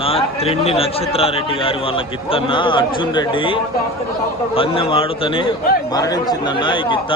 నా త్రిండి నక్షత్రారెడ్డి గారి వాళ్ళ గిత్తన్న అర్జున్ రెడ్డి పందెం ఆడుతూనే మరణించిందన్న ఈ గిత్త.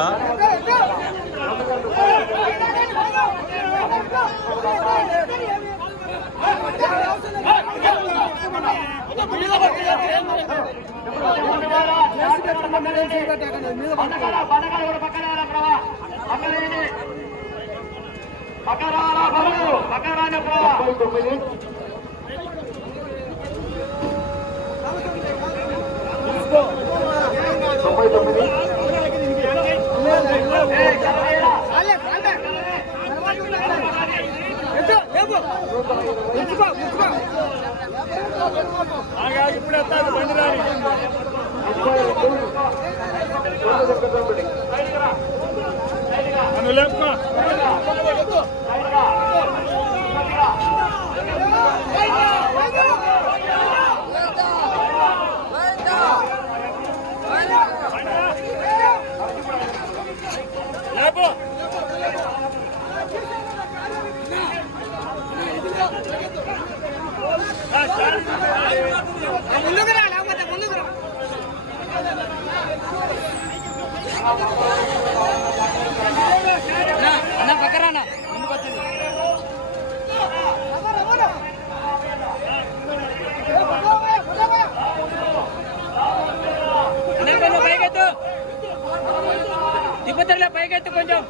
ఇప్పుడే బండి రాని లేపుకో పక్కరానా ముందుకు వచ్చింది. పైకెత్తు తిప్పతలే పైకెత్తు కొంచెం.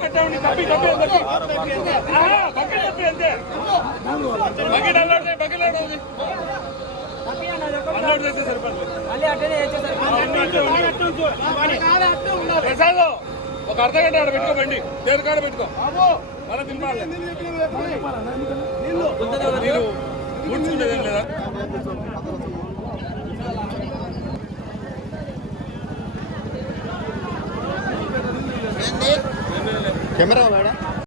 పెట్టండి తప్పి తప్పి బకెట్ తప్పి అంతే. బకెట్ అల్లాడు బకెట్ అల్లాడు చేస్తే సరిపడలేదు. ప్రసాద్ ఒక అర్ధ గంట ఆడ పెట్టుకోబండి దేని కాడ పెట్టుకో మళ్ళీ తింపాలి. మీరు కూర్చుండేదేం లేదా? కెమెరా